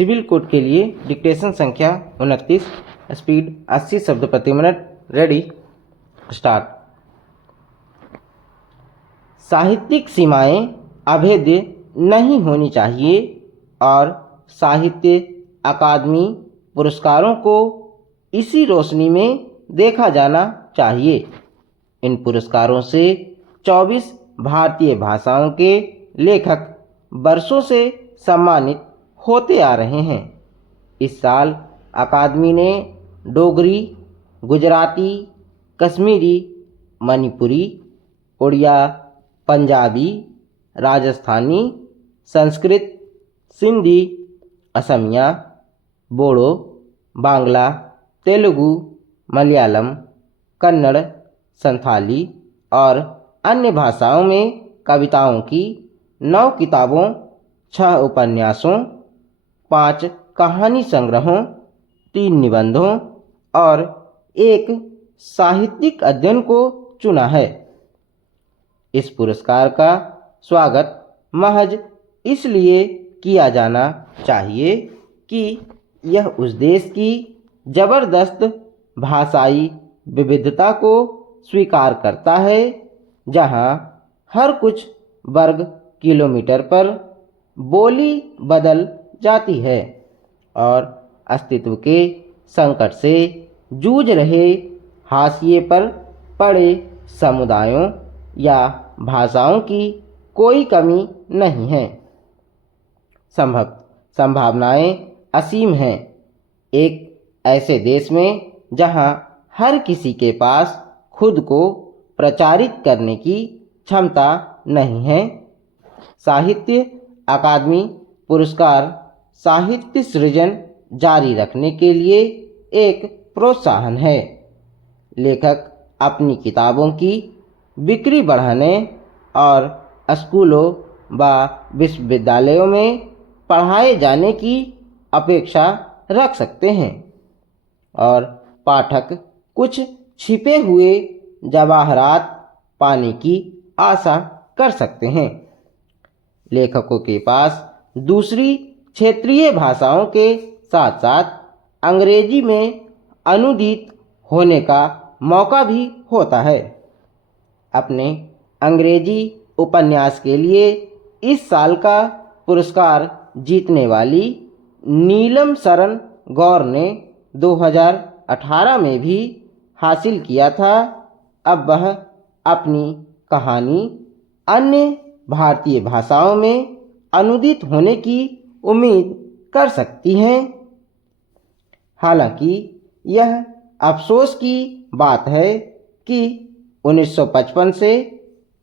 Civil code के लिए dictation संख्या 29, स्पीड 80 शब्द प्रति मिनट। Ready, start. साहित्यिक सीमाएं अभेद्य नहीं होनी चाहिए और साहित्य अकादमी पुरस्कारों को इसी रोशनी में देखा जाना चाहिए। इन पुरस्कारों से 24 भारतीय भाषाओं के लेखक वर्षों से सम्मानित होते आ रहे हैं। इस साल अकादमी ने डोगरी, गुजराती, कश्मीरी, मणिपुरी, उड़िया, पंजाबी, राजस्थानी, संस्कृत, सिंधी, असमिया, बोडो, बांग्ला, तेलुगु, मलयालम, कन्नड़, संथाली और अन्य भाषाओं में कविताओं की 9 किताबों, 6 उपन्यासों, 5 कहानी संग्रहों, 3 निबंधों और 1 साहित्यिक अध्ययन को चुना है। इस पुरस्कार का स्वागत महज इसलिए किया जाना चाहिए कि यह उस देश की जबरदस्त भाषाई विविधता को स्वीकार करता है जहां हर कुछ वर्ग किलोमीटर पर बोली बदल जाती है और अस्तित्व के संकट से जूझ रहे हाशिए पर पड़े समुदायों या भाषाओं की कोई कमी नहीं है। संभावनाएं असीम हैं। एक ऐसे देश में जहां हर किसी के पास खुद को प्रचारित करने की क्षमता नहीं है। साहित्य अकादमी पुरस्कार साहित्य सृजन जारी रखने के लिए एक प्रोत्साहन है। लेखक अपनी किताबों की बिक्री बढ़ाने और स्कूलों व विश्वविद्यालयों में पढ़ाए जाने की अपेक्षा रख सकते हैं और पाठक कुछ छिपे हुए जवाहरात पाने की आशा कर सकते हैं। लेखकों के पास दूसरी क्षेत्रीय भाषाओं के साथ साथ अंग्रेजी में अनुदित होने का मौका भी होता है। अपने अंग्रेजी उपन्यास के लिए इस साल का पुरस्कार जीतने वाली नीलम शरण गौर ने 2018 में भी हासिल किया था। अब वह अपनी कहानी अन्य भारतीय भाषाओं में अनुदित होने की उम्मीद कर सकती हैं। हालांकि यह अफसोस की बात है कि 1955 से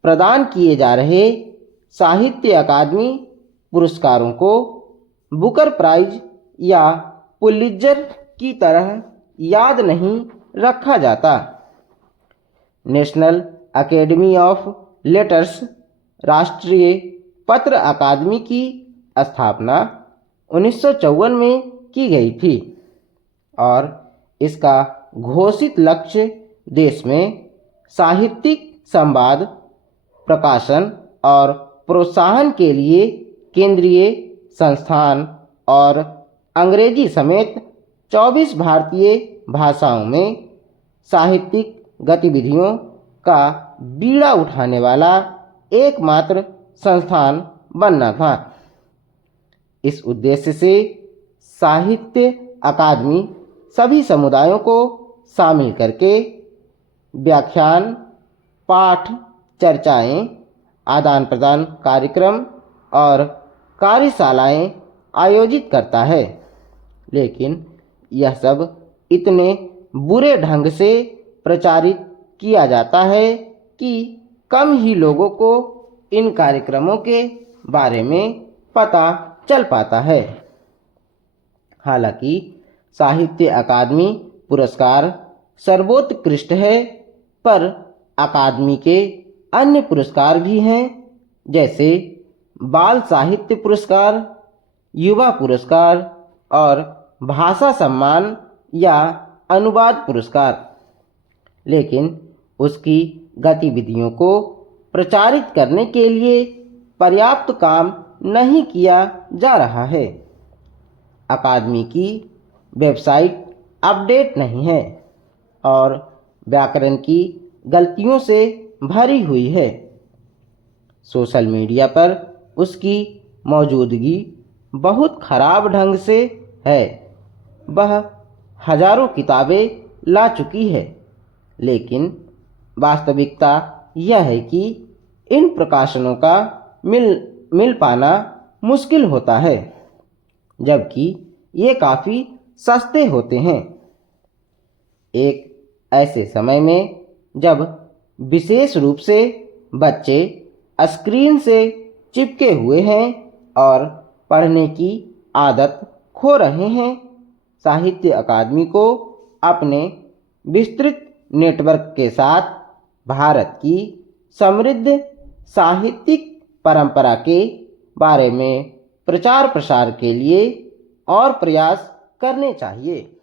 प्रदान किए जा रहे साहित्य अकादमी पुरस्कारों को बुकर प्राइज या पुलित्जर की तरह याद नहीं रखा जाता। नेशनल एकेडमी ऑफ लेटर्स राष्ट्रीय पत्र अकादमी की स्थापना 1954 में की गई थी और इसका घोषित लक्ष्य देश में साहित्यिक संवाद, प्रकाशन और प्रोत्साहन के लिए केंद्रीय संस्थान और अंग्रेजी समेत 24 भारतीय भाषाओं में साहित्यिक गतिविधियों का बीड़ा उठाने वाला एकमात्र संस्थान बनना था। इस उद्देश्य से साहित्य अकादमी सभी समुदायों को शामिल करके व्याख्यान, पाठ, चर्चाएं, आदान प्रदान कार्यक्रम और कार्यशालाएं आयोजित करता है। लेकिन यह सब इतने बुरे ढंग से प्रचारित किया जाता है कि कम ही लोगों को इन कार्यक्रमों के बारे में पता चल पाता है। हालांकि साहित्य अकादमी पुरस्कार सर्वोत्कृष्ट है, पर अकादमी के अन्य पुरस्कार भी हैं, जैसे बाल साहित्य पुरस्कार, युवा पुरस्कार और भाषा सम्मान या अनुवाद पुरस्कार। लेकिन उसकी गतिविधियों को प्रचारित करने के लिए पर्याप्त काम नहीं किया जा रहा है। अकादमी की वेबसाइट अपडेट नहीं है और व्याकरण की गलतियों से भरी हुई है। सोशल मीडिया पर उसकी मौजूदगी बहुत खराब ढंग से है। वह हजारों किताबें ला चुकी है, लेकिन वास्तविकता यह है कि इन प्रकाशनों का मिल पाना मुश्किल होता है, जबकि ये काफ़ी सस्ते होते हैं। एक ऐसे समय में जब विशेष रूप से बच्चे स्क्रीन से चिपके हुए हैं और पढ़ने की आदत खो रहे हैं, साहित्य अकादमी को अपने विस्तृत नेटवर्क के साथ भारत की समृद्ध साहित्यिक परंपरा के बारे में प्रचार प्रसार के लिए और प्रयास करने चाहिए।